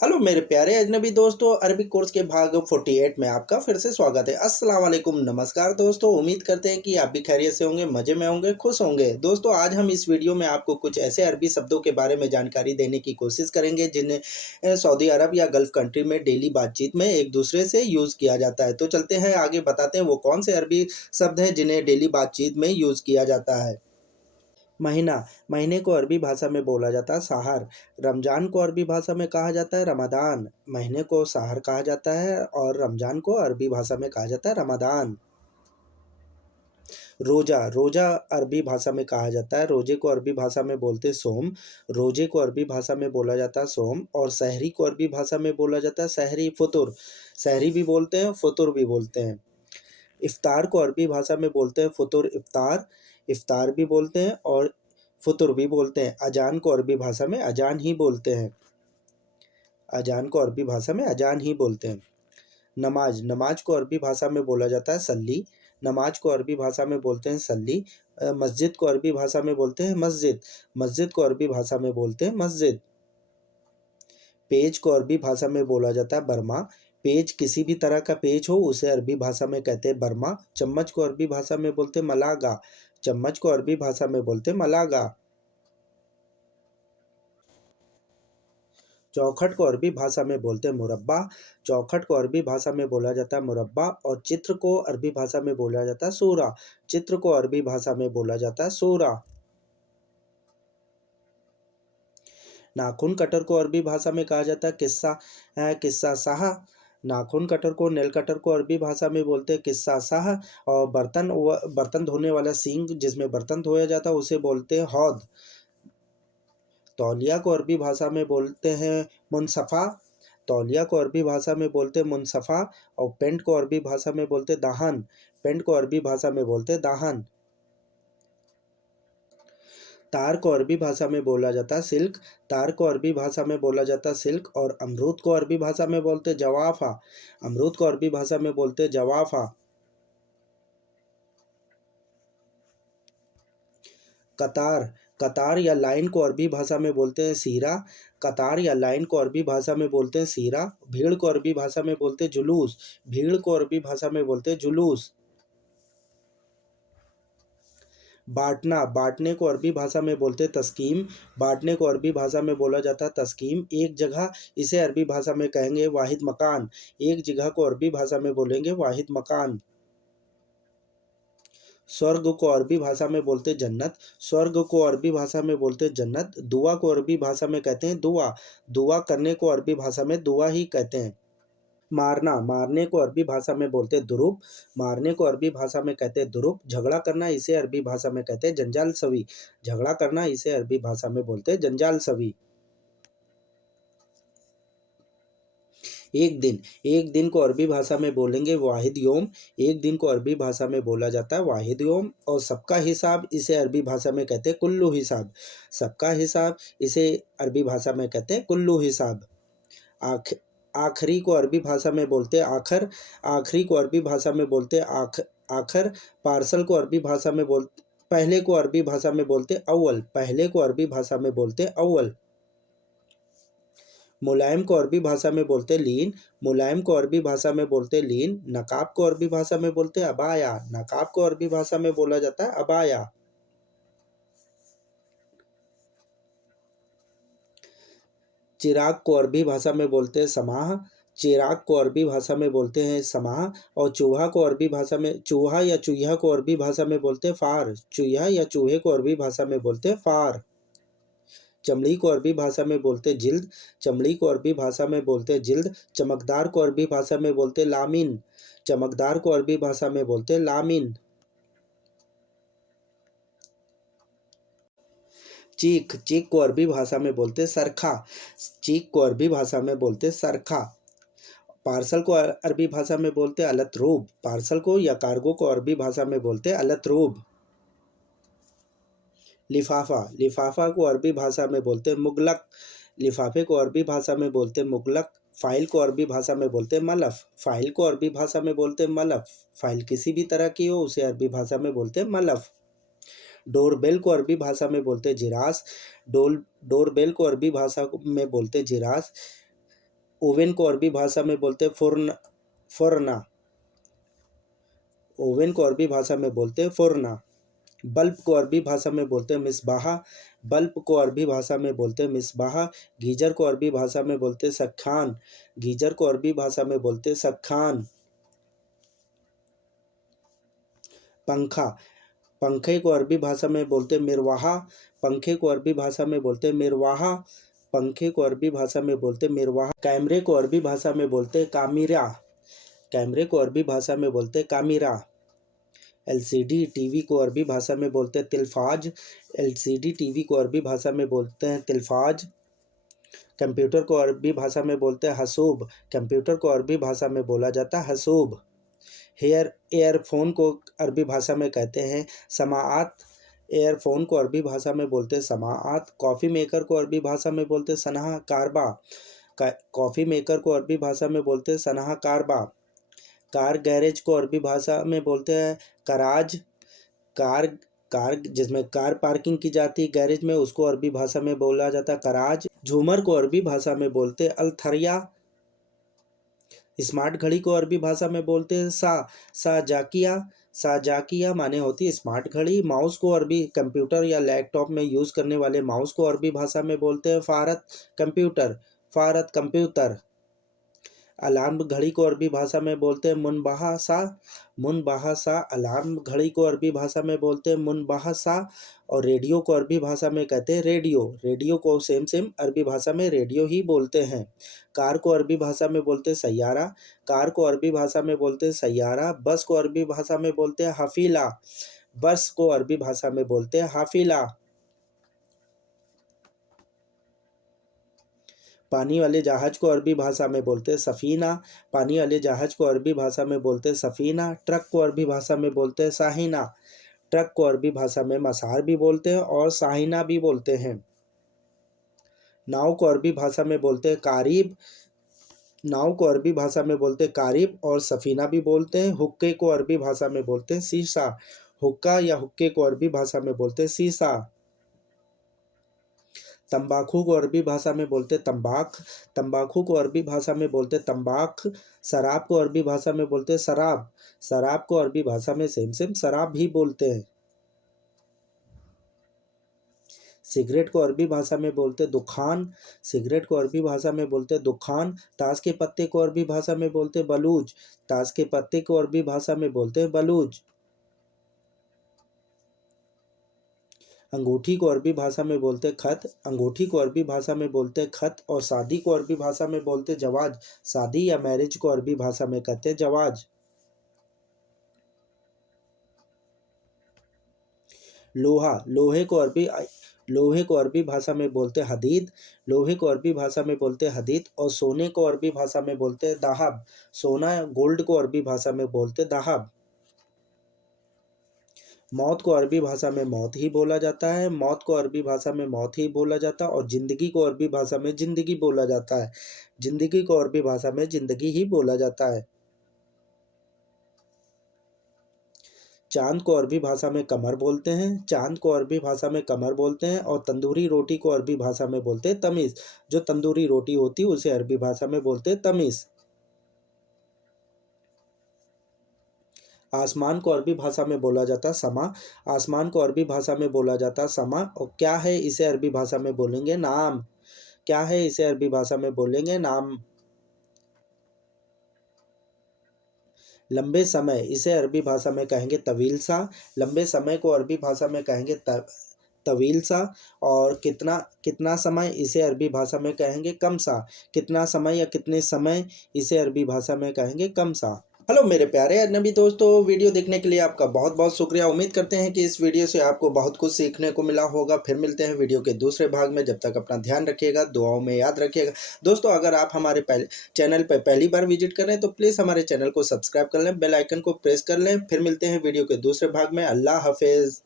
Hello मेरे प्यारे अजनबी दोस्तों, अरबिक कोर्स के भाग 48 में आपका फिर से स्वागत है। अस्सलाम वालेकुम, नमस्कार दोस्तों। उम्मीद करते हैं कि आप भी खैरियत से होंगे, मज़े में होंगे, खुश होंगे। दोस्तों, आज हम इस वीडियो में आपको कुछ ऐसे अरबी शब्दों के बारे में जानकारी देने की कोशिश करेंगे जिन्हें सऊदी अरब या गल्फ़ कंट्री में डेली बातचीत में एक दूसरे से यूज़ किया जाता है। तो चलते हैं आगे, बताते हैं वो कौन से अरबी शब्द हैं जिन्हें डेली बातचीत में यूज़ किया जाता है। महीना, महीने को अरबी भाषा में बोला जाता है सहर। रमज़ान को अरबी भाषा में कहा जाता है रमज़ान। महीने को सहर कहा जाता है और रमज़ान को अरबी भाषा में कहा जाता है रमज़ान। रोज़ा, रोज़ा अरबी भाषा में कहा जाता है। रोज़े को अरबी भाषा में बोलते हैं सोम। रोज़े को अरबी भाषा में बोला जाता है सोम और सहरी को अरबी भाषा में बोला जाता है सहरी, फ़ुतुर। सहरी भी बोलते हैं, फ़ुतुर भी बोलते हैं। इफ्तार को अरबी भाषा में बोलते हैं फ़ुतुर इफ्तार, इफ्तार भी बोलते हैं और फ़ुतुर भी बोलते हैं। अजान को अरबी भाषा में अजान ही बोलते हैं। अजान को अरबी भाषा में अजान ही बोलते हैं। नमाज, नमाज को अरबी भाषा में बोला जाता है सल्ली। नमाज को अरबी भाषा में बोलते हैं सल्ली। मस्जिद को अरबी भाषा में बोलते हैं मस्जिद। मस्जिद को अरबी भाषा में बोलते हैं मस्जिद। पेज को अरबी भाषा में बोला जाता है बर्मा। पेज किसी भी तरह का पेज हो उसे अरबी भाषा में कहते हैं बर्मा। चम्मच को अरबी भाषा में बोलते हैं मलागा। चम्मच को अरबी भाषा में बोलते हैं मलागा। चौखट को अरबी भाषा में बोलते हैं मुरब्बा। चौखट को अरबी भाषा में बोला जाता है मुरब्बा और चित्र को अरबी भाषा में बोला जाता है सूरा। चित्र को अरबी भाषा में बोला जाता है सूरा। नाखून कटर को अरबी भाषा में कहा जाता है किस्सा साह। नाखून कटर को नेल कटर को अरबी भाषा में बोलते हैं किस्सा साह। और बर्तन धोने वाला सींग जिसमें बर्तन धोया जाता है उसे बोलते हैं हौद। तौलिया को अरबी भाषा में बोलते हैं मुनसफ़ा। तौलिया को अरबी भाषा में बोलते हैं मुनसफ़ा और पेंट को अरबी भाषा में बोलते हैं दाहन। पेंट को अरबी भाषा में बोलते हैं दाहन। तार को अरबी भाषा में बोला जाता है सिल्क। तार को अरबी भाषा में बोला जाता है सिल्क और अमरूद को अरबी भाषा में बोलते हैं जवाफ़ा। अमरूद को अरबी भाषा में बोलते हैं जवाफ़ा। कतार, कतार या लाइन को अरबी भाषा में बोलते हैं सीरा। कतार या लाइन को अरबी भाषा में बोलते हैं सीरा। भीड़ को अरबी भाषा में बोलते हैं जुलूस। भीड़ को अरबी भाषा में बोलते हैं जुलूस। बाँटना, बाँटने को अरबी भाषा में बोलते हैं तस्कीम। बाँटने को अरबी भाषा में बोला जाता है तस्कीम। एक जगह, इसे अरबी भाषा में कहेंगे वाहिद मकान। एक जगह को अरबी भाषा में बोलेंगे वाहिद मकान। स्वर्ग को अरबी भाषा में बोलते हैं जन्नत। स्वर्ग को अरबी भाषा में बोलते हैं जन्नत। दुआ को अरबी भाषा में कहते हैं दुआ। दुआ करने को अरबी भाषा में दुआ ही कहते हैं। मारना, मारने को अरबी भाषा में बोलते हैं दुरुब। मारने को अरबी भाषा में कहते हैं दुरुब। झगड़ा करना, इसे अरबी भाषा में कहते हैं जंजाल सवी। झगड़ा करना, इसे अरबी भाषा में बोलते हैं जंजाल सवी। एक दिन, एक दिन को अरबी भाषा में बोलेंगे वाहिद योम। एक दिन को अरबी भाषा में बोला जाता है वाहिद योम और सबका हिसाब, इसे अरबी भाषा में कहते हैं कुल्लू हिसाब। सबका हिसाब, इसे अरबी भाषा में कहते हैं कुल्लू हिसाब। आख आखिरी को अरबी भाषा में बोलते हैं आखर। आखिरी को अरबी भाषा में बोलते हैं आखर। पार्सल को अरबी भाषा में पहले को अरबी भाषा में बोलते हैं अव्वल। पहले को अरबी भाषा में बोलते हैं अव्वल। मुलायम को अरबी भाषा में बोलते हैं लीन। मुलायम को अरबी भाषा में बोलते हैं लीन। नकाब को अरबी भाषा में बोलते हैं अबाया। नकाब को अरबी भाषा में बोला जाता है अबाया। चिराग को अरबी भाषा में बोलते हैं समाह। चिराग को अरबी भाषा में बोलते हैं समाह और चूहा को अरबी भाषा में, चूहा या चूहा को अरबी भाषा में बोलते हैं फार। चूहा या चूहे को अरबी भाषा में बोलते हैं फार। चमड़ी को अरबी भाषा में बोलते हैं जिल्द। चमड़ी को अरबी भाषा में बोलते हैं जिल्द। चमकदार को अरबी भाषा में बोलते हैं लामीन। चमकदार को अरबी भाषा में बोलते हैं लामीन। चीख, चीख को अरबी भाषा में बोलते हैं सरखा। चीख को अरबी भाषा में बोलते हैं सरखा। पार्सल को अरबी भाषा में बोलते हैं अलतरूब। पार्सल को या कार्गो को अरबी भाषा में बोलते हैं अलतरूब। लिफाफा, लिफाफा को अरबी भाषा में बोलते हैं मुगलक। लिफाफे को अरबी भाषा में बोलते हैं मुगलक। फाइल को अरबी भाषा में बोलते हैं मलफ। फाइल को अरबी भाषा में बोलते हैं मलफ। फाइल किसी भी तरह की हो उसे अरबी भाषा में बोलते हैं मलफ। डोरबेल को अरबी भाषा में बोलते हैं जिरास। डोरबेल को अरबी भाषा में बोलते हैं जिरास। ओवन को अरबी भाषा में बोलते हैं फुरन फुरना। ओवन को अरबी भाषा में बोलते हैं फुरना। बल्ब को अरबी भाषा में बोलते हैं मिसबाह। बल्ब को अरबी भाषा में बोलते हैं मिसबाह। गीजर को अरबी भाषा में बोलते हैं सखान। गीजर को अरबी भाषा में बोलते हैं सखान। पंखा, पंखे को अरबी भाषा में बोलते हैं मिरवाहा। पंखे को अरबी भाषा में बोलते हैं मिरवाहा। पंखे को अरबी भाषा में बोलते हैं मिरवाहा। कैमरे को अरबी भाषा में बोलते हैं कामिरा। कैमरे को अरबी भाषा में बोलते हैं कामिरा। एलसीडी टीवी को अरबी भाषा में बोलते हैं तिल्फाज। एलसीडी टीवी को अरबी भाषा में बोलते हैं तिल्फाज। कंप्यूटर को अरबी भाषा में बोलते हैं हसूब। कंप्यूटर को अरबी भाषा में बोला जाता है हसूब। एयरफोन को अरबी भाषा में कहते हैं समाआत। एयरफोन को अरबी भाषा में बोलते हैं समाआत। कॉफ़ी मेकर को अरबी भाषा में बोलते हैं सनहा कारबा। कॉफ़ी मेकर को अरबी भाषा में बोलते हैं सनहा कारबा। कार गैरेज को अरबी भाषा में बोलते हैं कराज। कार कार जिसमें कार पार्किंग की जाती है गैरेज में, उसको अरबी भाषा में बोला जाता है कराज। झूमर को अरबी भाषा में बोलते हैं अलथरिया। स्मार्ट घड़ी को अरबी भाषा में बोलते हैं साजाकिया। साजाकिया माने होती है स्मार्ट घड़ी। माउस को अरबी कंप्यूटर या लैपटॉप में यूज़ करने वाले माउस को अरबी भाषा में बोलते हैं फ़ारत कंप्यूटर। फ़ारत कंप्यूटर। अलार्म घड़ी को अरबी भाषा में बोलते हैं मुनबहासा। मुनबहासा। अलार्म घड़ी को अरबी भाषा में बोलते हैं मुनबहासा। और रेडियो को अरबी भाषा में कहते हैं रेडियो। रेडियो को सेम अरबी भाषा में रेडियो ही बोलते हैं। कार को अरबी भाषा में बोलते हैं सैयारा। कार को अरबी भाषा में बोलते हैं सैयारा। बस को अरबी भाषा में बोलते हैं हाफिला। बस को अरबी भाषा में बोलते हैं हाफिला। पानी वाले जहाज को अरबी भाषा में बोलते हैं सफ़ीना। पानी वाले जहाज को अरबी भाषा में बोलते हैं सफ़ीना। ट्रक को अरबी भाषा में बोलते हैं साहिना। ट्रक को अरबी भाषा में मसार भी बोलते हैं और साहिना भी बोलते हैं। नाव को अरबी भाषा में बोलते हैं कारीब। नाव को अरबी भाषा में बोलते हैं कारीब और सफ़ीना भी बोलते हैं। हुक्के को अरबी भाषा में बोलते हैं शीशा। हुक्का या हुक्के को अरबी भाषा में बोलते हैं शीशा। तंबाकू को अरबी भाषा में बोलते तंबाक। तंबाकू को अरबी भाषा में बोलते तंबाक। शराब को अरबी भाषा में बोलते शराब। शराब को अरबी भाषा में सेम शराब भी बोलते हैं। सिगरेट को अरबी भाषा में बोलते दुखान। सिगरेट को अरबी भाषा में बोलते दुखान। ताश के पत्ते को अरबी भाषा में बोलते बलूज। ताश के पत्ते को अरबी भाषा में बोलते बलूज। अंगूठी को अरबी भाषा में बोलते खत। अंगूठी को अरबी भाषा में बोलते खत। और शादी को अरबी भाषा में बोलते जवाज। शादी या मैरिज को अरबी भाषा में कहते जवाज। लोहा, लोहे को अरबी भाषा में बोलते हदीद। लोहे को अरबी भाषा में बोलते हदीद। और सोने को अरबी भाषा में बोलते दाहब। सोना गोल्ड को अरबी भाषा में बोलते दाहब। मौत को अरबी भाषा में मौत ही बोला जाता है। मौत को अरबी भाषा में मौत ही बोला जाता है। और ज़िंदगी को अरबी भाषा में ज़िंदगी बोला जाता है। ज़िंदगी को अरबी भाषा में ज़िंदगी ही बोला जाता है। चाँद को अरबी भाषा में कमर बोलते हैं। चाँद को अरबी भाषा में कमर बोलते हैं। और तंदूरी रोटी को अरबी भाषा में बोलते हैं तमीज़। जो तंदूरी रोटी होती है उसे अरबी भाषा में बोलते हैं तमीज़। आसमान को अरबी भाषा में बोला जाता समा। आसमान को अरबी भाषा में बोला जाता समा। और क्या है इसे अरबी भाषा में बोलेंगे नाम। क्या है इसे अरबी भाषा में बोलेंगे नाम। लंबे समय इसे अरबी भाषा में कहेंगे तवील सा। लंबे समय को अरबी भाषा में कहेंगे तवील सा। और कितना समय इसे अरबी भाषा में कहेंगे कम सा। कितना समय या कितने समय इसे अरबी भाषा में कहेंगे कम सा। हेलो मेरे प्यारे अजनबी दोस्तों, वीडियो देखने के लिए आपका बहुत बहुत शुक्रिया। उम्मीद करते हैं कि इस वीडियो से आपको बहुत कुछ सीखने को मिला होगा। फिर मिलते हैं वीडियो के दूसरे भाग में। जब तक अपना ध्यान रखिएगा, दुआओं में याद रखिएगा। दोस्तों, अगर आप हमारे चैनल पर पहली बार विजिट कर रहे हैं तो प्लीज़ हमारे चैनल को सब्सक्राइब कर लें, बेल आइकन को प्रेस कर लें। फिर मिलते हैं वीडियो के दूसरे भाग में। अल्लाह हाफिज़।